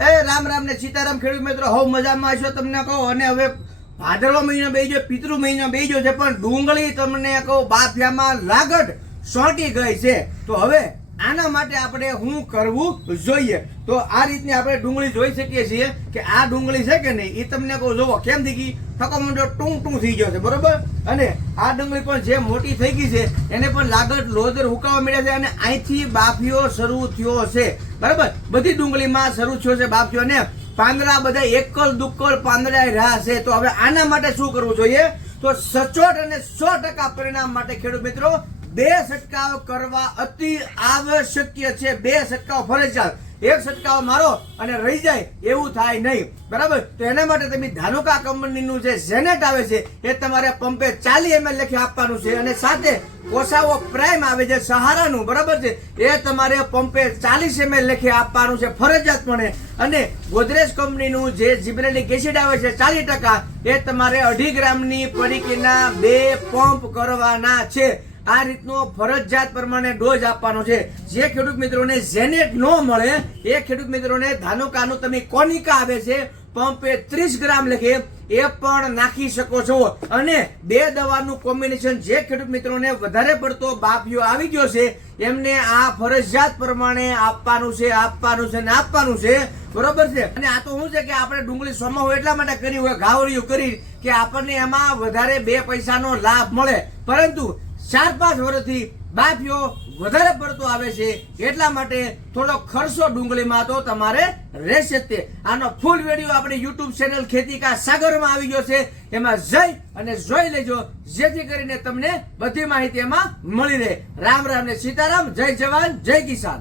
એ રામ રામ ને સીતારામ ખેડૂત મિત્રો, હવ મજામાં છો તમને કહો? અને હવે ભાદરવા મહિનો બેજો, પિતૃ મહિનો બેજો છે, પણ ડુંગળી તમને કહો, બાફિયામાં લાગડ સોંટી ગઈ છે. તો હવે આના માટે આપણે શું કરવું જોઈએ? તો આ રીતની આપણે ડુંગળી જોઈ શકીએ છીએ કે આ ડુંગળી છે કે નહીં? એ તમને કહું જોવો કેમ થઈ ગઈ થકો મોટો ટું ટૂંગ થઈ ગયો છે, બરોબર? અને આ ડુંગળી પણ જે મોટી થઈ ગઈ છે, એને પણ લાગત લોદર હુકાવા મળ્યા છે અને અહીંથી બાફીઓ શરૂ થયો છે, બરાબર? બધી ડુંગળીમાં શરૂ થયો છે બાફીઓ ને પાંદડા બધા એકલ દુક્કલ પાંદડા રાહ છે. તો હવે આના માટે શું કરવું જોઈએ? તો સચોટ અને સો ટકા પરિણામ માટે ખેડૂત મિત્રો બે છંટકાવ કરવા અતિ આવશ્યક છે. બે છંટકાવ ફરજિયાત એક છંટકાવ મારો અને રહી જાય એવું થાય નહીં. બરાબર? તો એના માટે તમે ધાનુકા કંપનીનું જે ઝેનેટ આવે છે, એ તમારે પંપે ચાલી એમએલ લખી આપવાનું છે અને સાથે કોસાવો પ્રાઇમ આવે છે, સહારાનું. બરાબર છે? એ તમારે પંપે ચાલીસ એમએલ લખી આપવાનું છે ફરજિયાતપણે. અને ગોદરેજ કંપનીનું જે જીબ્રેલિક એસિડ આવે છે, ચાલીસ ટકા, એ તમારે અઢી ગ્રામની પડીકીના બે પંપ કરવાના છે. આ રીતનો ફરજિયાત પ્રમાણે ડોઝ આપવાનો છે. જે ખેડૂત મિત્રોને ઝેનેટ ન મળે, એ ખેડૂત મિત્રોને ધાનુકાનું તમે કોનિકા આવે છે, પંપે ત્રીસ ગ્રામ લખે, એ પણ નાખી શકો છો. અને બે દવાનું કોમ્બિનેશન જે ખેડૂત મિત્રોને વધારે પડતો બાફિયો આવી ગયો છે, એમને આ ફરજિયાત પ્રમાણે આપવાનું છે આપવાનું છે ને આપવાનું છે. બરોબર છે? અને આ તો શું છે કે આપણે ડુંગળી સોમાં એટલા માટે કરી હોય ગાવડિયું કરી કે આપણને એમાં વધારે બે પૈસાનો લાભ મળે. પરંતુ ચાર પાંચ વર્ષથી બાફિયો વધારે પડતો આવે છે, એટલા માટે થોડો ખર્ચો ડુંગળીમાં તો તમારે રહેશે તે. આનો ફૂલ વીડિયો આપણી યુટ્યુબ ચેનલ ખેતી કા સાગરમાં આવી ગયો છે. એમાં જઈ અને જોઈ લેજો, જેથી કરીને તમને બધી માહિતી એમાં મળી રહે. રામ રામ ને સીતારામ, જય જવાન, જય કિસાન.